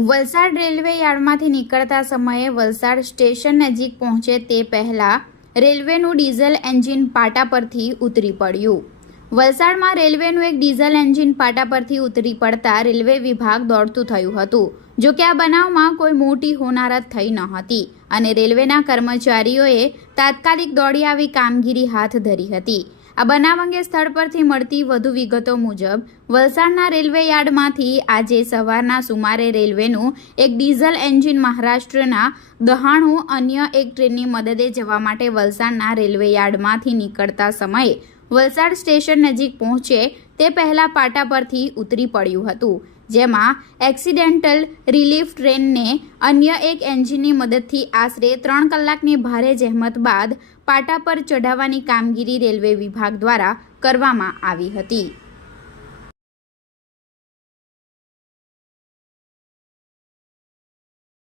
Valsad railway યાર્ડમાંથી નીકળતા સમયે Valsad station નજીક પહોંચે તે પહેલા રેલવેનું ડીઝલ એન્જિન પાટા પરથી ઉતરી પડ્યું। વલસાડમાં રેલવેનું એક ડીઝલ એન્જિન પાટા પરથી ઉતરી પડતા રેલવે વિભાગ દોડતું થયું હતું। જો કે આ બનાવમાં કોઈ મોટી હોનારત થઈ ન હતી અને રેલવેના કર્મચારીઓએ તાત્કાલિક દોડી આવી કામગીરી હાથ ધરી હતી। આ બનાવ અંગે સ્થળ પરથી મળતી વધુ વિગતો મુજબ વલસાડના રેલવે યાર્ડમાંથી આજે સવારના સુમારે રેલવેનું એક ડીઝલ એન્જિન મહારાષ્ટ્રના દહાણુ અન્ય એક ટ્રેનની મદદે જવા માટે વલસાડના રેલવે યાર્ડમાંથી નીકળતા સમયે વલસાડ સ્ટેશન નજીક પહોંચે તે પહેલા પાટા પરથી ઉતરી પડ્યું હતું, જેમાં એક્સિડેન્ટલ રિલીફ ટ્રેનને અન્ય એક એન્જિનની મદદથી આશરે 3 કલાકની ભારે જહેમત બાદ પાટા પર ચઢાવવાની કામગીરી રેલવે વિભાગ દ્વારા કરવામાં આવી હતી।